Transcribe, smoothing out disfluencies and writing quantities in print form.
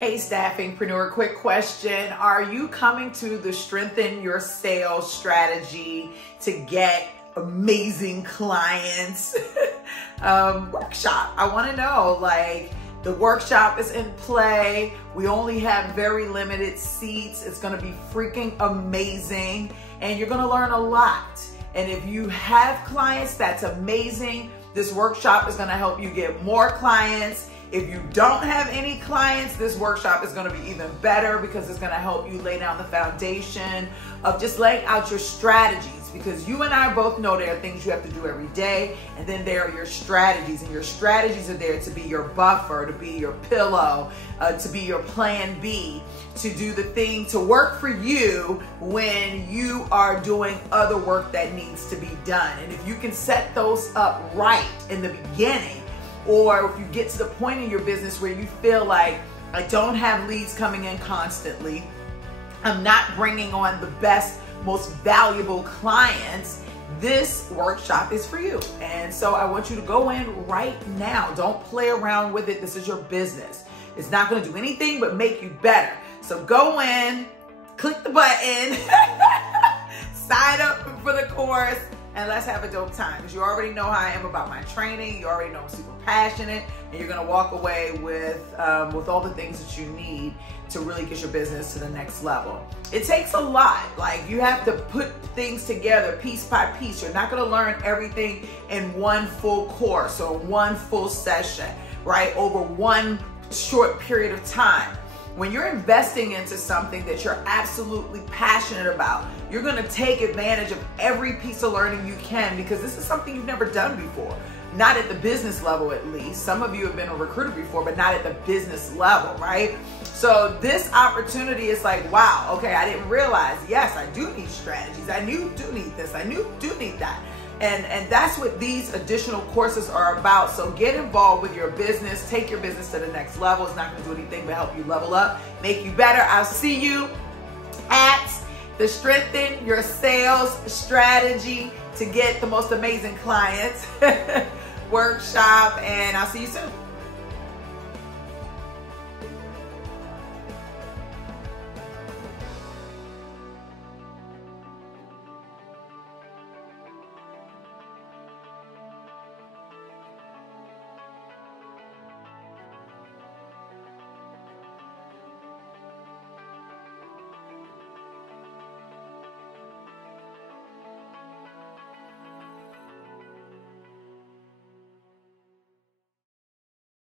Hey Staffingpreneur, quick question. Are you coming to the Strengthen Your Sales Strategy to Get Amazing Clients workshop? I want to know, the workshop is in play. We only have very limited seats. It's going to be freaking amazing and you're going to learn a lot. And if you have clients, that's amazing. This workshop is going to help you get more clients. If you don't have any clients, this workshop is going to be even better because it's going to help you lay down the foundation of just laying out your strategies, because you and I both know there are things you have to do every day, and then there are your strategies, and your strategies are there to be your buffer, to be your pillow, to be your plan B, to do the thing to work for you when you are doing other work that needs to be done. And if you can set those up right in the beginning, or if you get to the point in your business where you feel like, I don't have leads coming in constantly, I'm not bringing on the best, most valuable clients, this workshop is for you. And so I want you to go in right now. Don't play around with it. This is your business. It's not going to do anything but make you better. So go in, click the button, sign up for the course, and let's have a dope time, because you already know how I am about my training. You already know I'm super passionate, and you're gonna walk away with all the things that you need to really get your business to the next level. It takes a lot. You have to put things together piece by piece. You're not gonna learn everything in one full course or one full session, right? Over one short period of time. When you're investing into something that you're absolutely passionate about, you're gonna take advantage of every piece of learning you can, because this is something you've never done before. Not at the business level, at least. Some of you have been a recruiter before, but not at the business level, right? So this opportunity is like, wow, okay, I didn't realize, yes, I do need strategies. I do need this. I do need that. And that's what these additional courses are about. So get involved with your business. Take your business to the next level. It's not going to do anything but help you level up, make you better. I'll see you at the Strengthen Your Sales Strategy to Get the Most Amazing Clients workshop, and I'll see you soon.